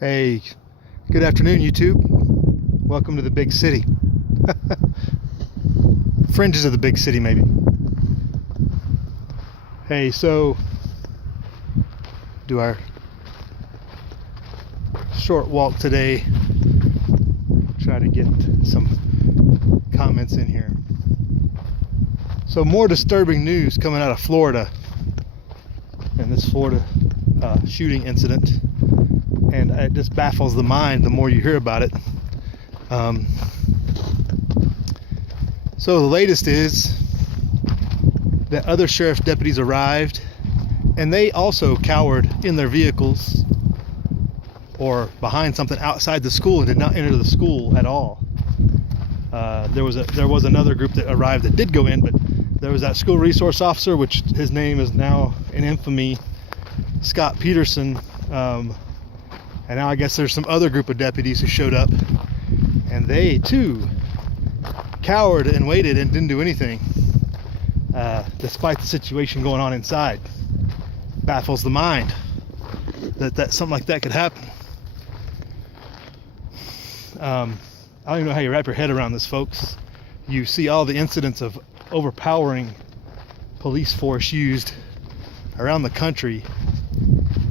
Hey, good afternoon, YouTube. Welcome to the big city. Fringes of the big city, maybe. Hey, so do our short walk today. Try to get some comments in here. So more disturbing news coming out of Florida and this Florida shooting incident. And it just baffles the mind the more you hear about it. So the latest is that other sheriff's deputies arrived, and they also cowered in their vehicles or behind something outside the school and did not enter the school at all. There was another group that arrived that did go in, but there was that school resource officer, which his name is now in infamy, Scott Peterson. And now I guess there's some other group of deputies who showed up, and they too cowered and waited and didn't do anything, despite the situation going on inside. Baffles the mind that something like that could happen. I don't even know how you wrap your head around this, folks. You see all the incidents of overpowering police force used around the country.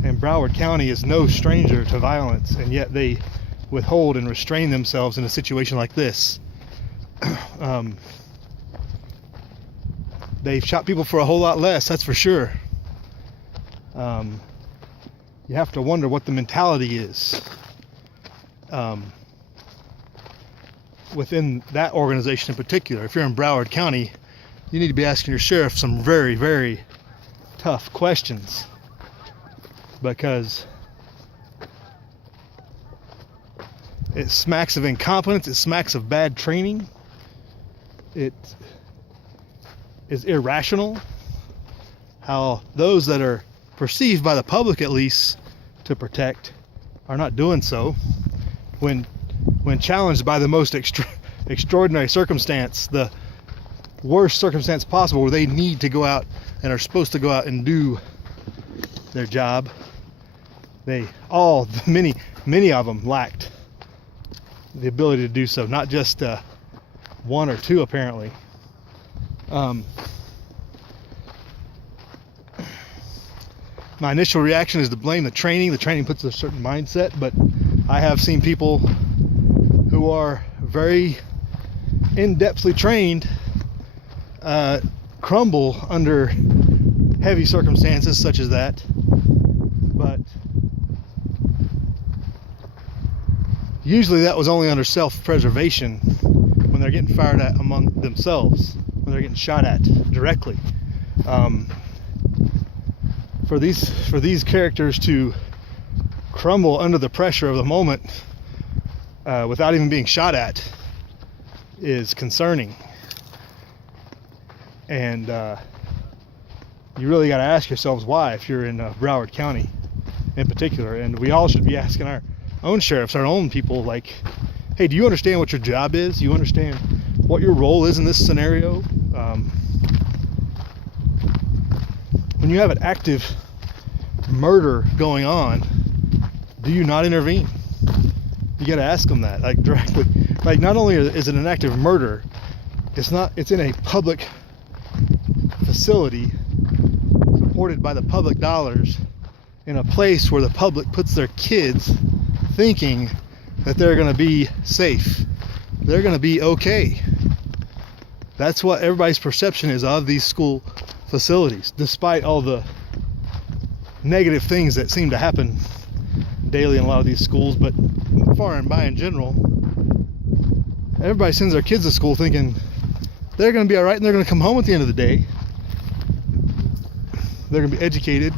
And Broward County is no stranger to violence, and yet they withhold and restrain themselves in a situation like this. They've shot people for a whole lot less, that's for sure. You have to wonder what the mentality is within that organization in particular. If you're in Broward County, you need to be asking your sheriff some very, very tough questions. Because it smacks of incompetence, it smacks of bad training, it is irrational how those that are perceived by the public, at least, to protect are not doing so when challenged by the most extraordinary circumstance, the worst circumstance possible, where they need to go out and are supposed to go out and do their job. Many of them lacked the ability to do so, not just one or two apparently. My initial reaction is to blame the training. The training puts a certain mindset, but I have seen people who are very in-depthly trained crumble under heavy circumstances such as that. But usually that was only under self-preservation when they're getting fired at among themselves, when they're getting shot at directly. For these characters to crumble under the pressure of the moment without even being shot at is concerning. And you really got to ask yourselves why, if you're in Broward County in particular. And we all should be asking our own sheriffs, our own people, like, hey, do you understand what your job is? Do you understand what your role is in this scenario? When you have an active murder going on, do you not intervene? You got to ask them that, like, directly. Like, not only is it an active murder, it's in a public facility supported by the public dollars, in a place where the public puts their kids thinking that they're going to be safe, they're going to be okay. That's what everybody's perception is of these school facilities, despite all the negative things that seem to happen daily in a lot of these schools. But far and by in general, everybody sends their kids to school thinking they're going to be all right, and they're going to come home at the end of the day. They're going to be educated,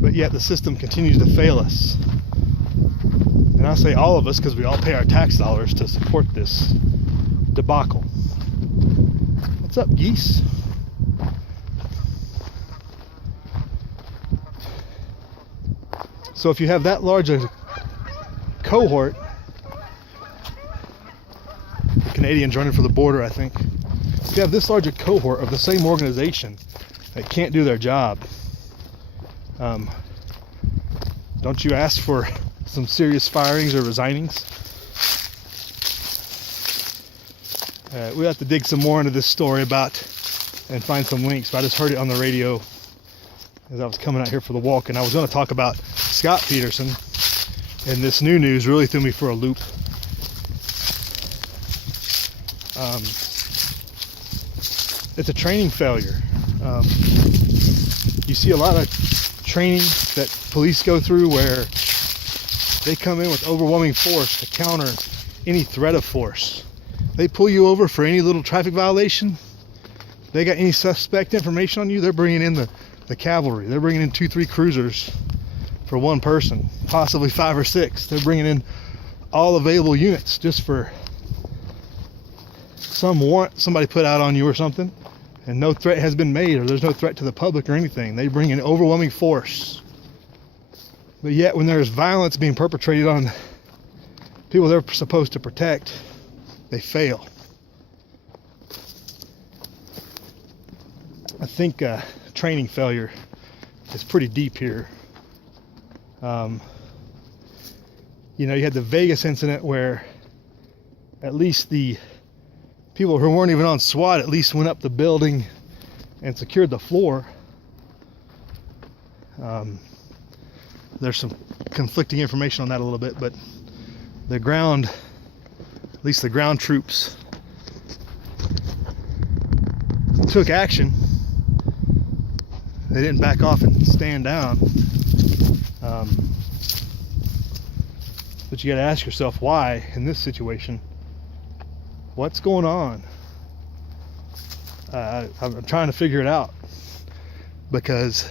but yet the system continues to fail us. And I say all of us because we all pay our tax dollars to support this debacle. What's up, geese? So if you have that large a cohort, the Canadians running for the border, I think, if you have this large a cohort of the same organization that can't do their job, Don't you ask for some serious firings or resignings? We have to dig some more into this story and find some links, but I just heard it on the radio as I was coming out here for the walk, and I was going to talk about Scott Peterson, and this new news really threw me for a loop. It's a training failure. You see a lot of training that police go through where they come in with overwhelming force to counter any threat of force. They pull you over for any little traffic violation. They got any suspect information on you, they're bringing in the cavalry. They're bringing in 2-3 cruisers for one person, possibly 5 or 6. They're bringing in all available units just for some warrant somebody put out on you or something, and no threat has been made, or there's no threat to the public or anything. They bring in overwhelming force. But yet when there's violence being perpetrated on people they're supposed to protect, they fail. I think training failure is pretty deep here. You had the Vegas incident where at least the people who weren't even on SWAT at least went up the building and secured the floor. There's some conflicting information on that a little bit, but at least the ground troops took action. They didn't back off and stand down. But you got to ask yourself, why in this situation? What's going on? I'm trying to figure it out, because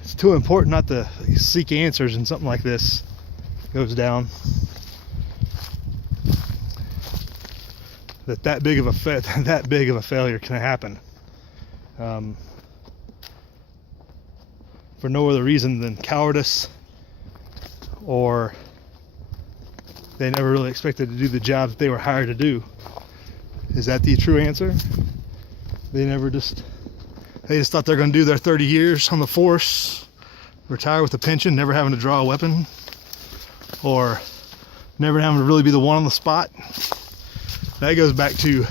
it's too important not to seek answers when something like this goes down. That big of a failure can happen for no other reason than cowardice, or they never really expected to do the job that they were hired to do. Is that the true answer? They just thought they're going to do their 30 years on the force, retire with a pension, never having to draw a weapon, or never having to really be the one on the spot. That goes back to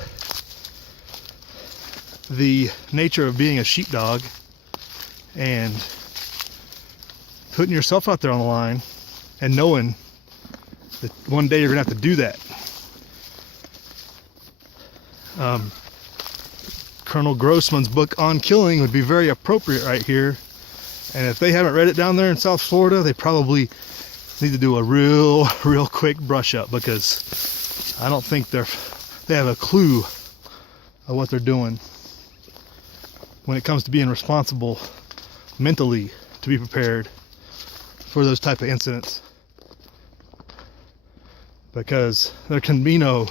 the nature of being a sheepdog and putting yourself out there on the line and knowing that one day you're gonna have to do that. Colonel Grossman's book On Killing would be very appropriate right here, and if they haven't read it down there in South Florida, they probably need to do a real quick brush up, because I don't think they have a clue of what they're doing when it comes to being responsible mentally to be prepared for those type of incidents, because there can be no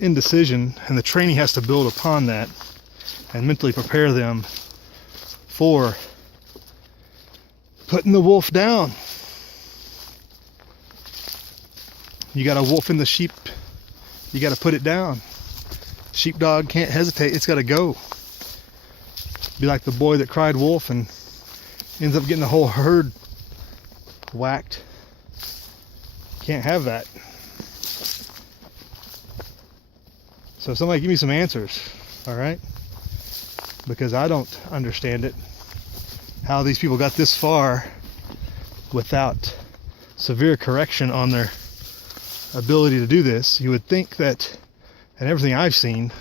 indecision, and the training has to build upon that and mentally prepare them for putting the wolf down. You got a wolf in the sheep, you got to put it down. Sheepdog can't hesitate, it's got to go. Be like the boy that cried wolf and ends up getting the whole herd whacked. Can't have that. So somebody give me some answers, all right? Because I don't understand it, how these people got this far without severe correction on their ability to do this. You would think that, and everything I've seen,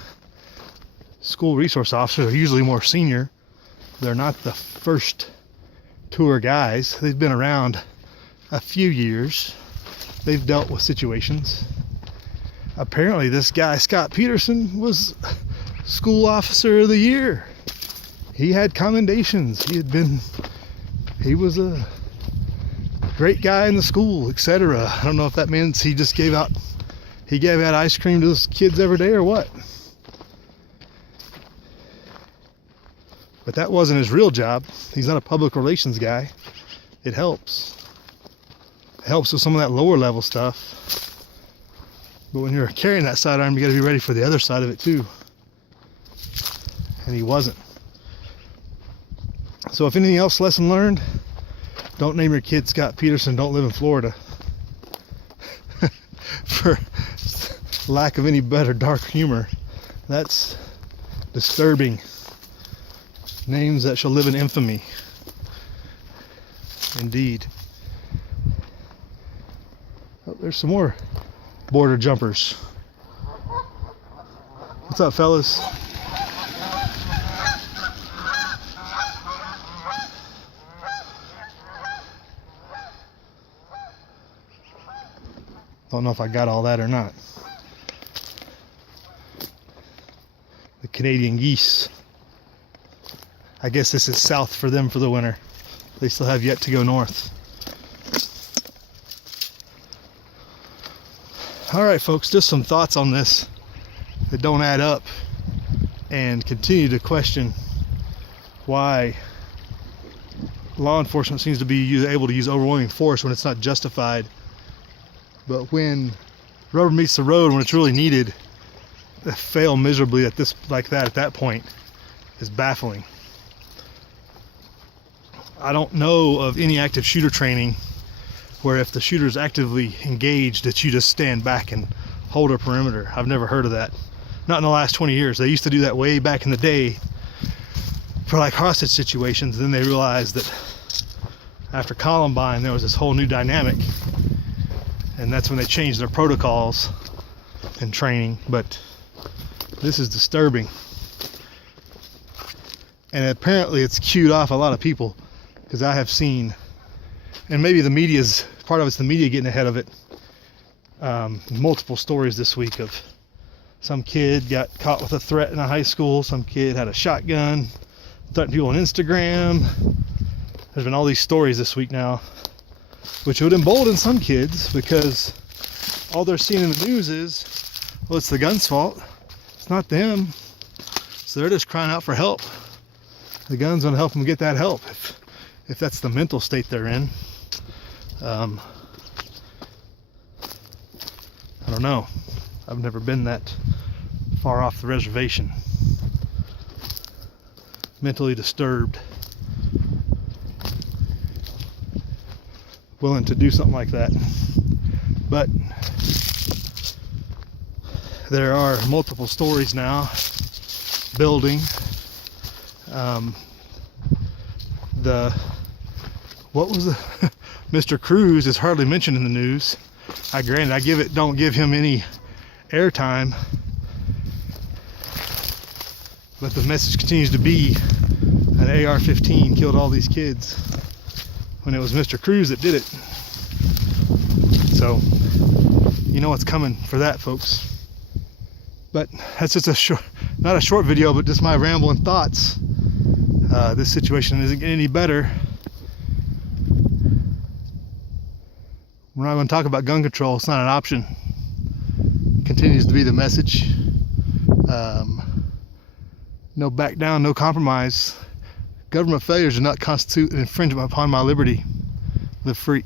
school resource officers are usually more senior. They're not the first tour guys. They've been around a few years. They've dealt with situations. Apparently this guy, Scott Peterson, was school officer of the year. He had commendations. He was a great guy in the school, etc. I don't know if that means he just gave out ice cream to those kids every day or what. But that wasn't his real job. He's not a public relations guy. It helps. It helps with some of that lower level stuff. But when you're carrying that sidearm, you got to be ready for the other side of it too. And he wasn't. So if anything else, lesson learned, don't name your kid Scott Peterson, don't live in Florida. For lack of any better dark humor. That's disturbing. Names that shall live in infamy. Indeed. Oh, there's some more border jumpers. What's up, fellas? Don't know if I got all that or not. The Canadian geese. I guess this is south for them for the winter. They still have yet to go north. All right, folks, just some thoughts on this that don't add up, and continue to question why law enforcement seems to be able to use overwhelming force when it's not justified. But when rubber meets the road, when it's really needed, they fail miserably at that point is baffling. I don't know of any active shooter training where if the shooter is actively engaged that you just stand back and hold a perimeter. I've never heard of that. Not in the last 20 years. They used to do that way back in the day for like hostage situations. Then they realized that after Columbine there was this whole new dynamic, and that's when they changed their protocols and training. But this is disturbing, and apparently it's cued off a lot of people, because I have seen, and maybe the media's part of it's the media getting ahead of it, multiple stories this week of some kid got caught with a threat in a high school, some kid had a shotgun, threatened people on Instagram. There's been all these stories this week now, which would embolden some kids, because all they're seeing in the news is, well, it's the gun's fault. It's not them. So they're just crying out for help. The gun's going to help them get that help, if that's the mental state they're in. I don't know. I've never been that far off the reservation. Mentally disturbed. Willing to do something like that. But there are multiple stories now building. What was the Mr. Cruz is hardly mentioned in the news. Don't give him any airtime, but the message continues to be an AR-15 killed all these kids, when it was Mr. Cruz that did it. So you know what's coming for that, folks. But that's just not a short video, but just my rambling thoughts. This situation isn't getting any better. We're not going to talk about gun control. It's not an option. Continues to be the message. No back down, no compromise. Government failures do not constitute an infringement upon my liberty. Live free.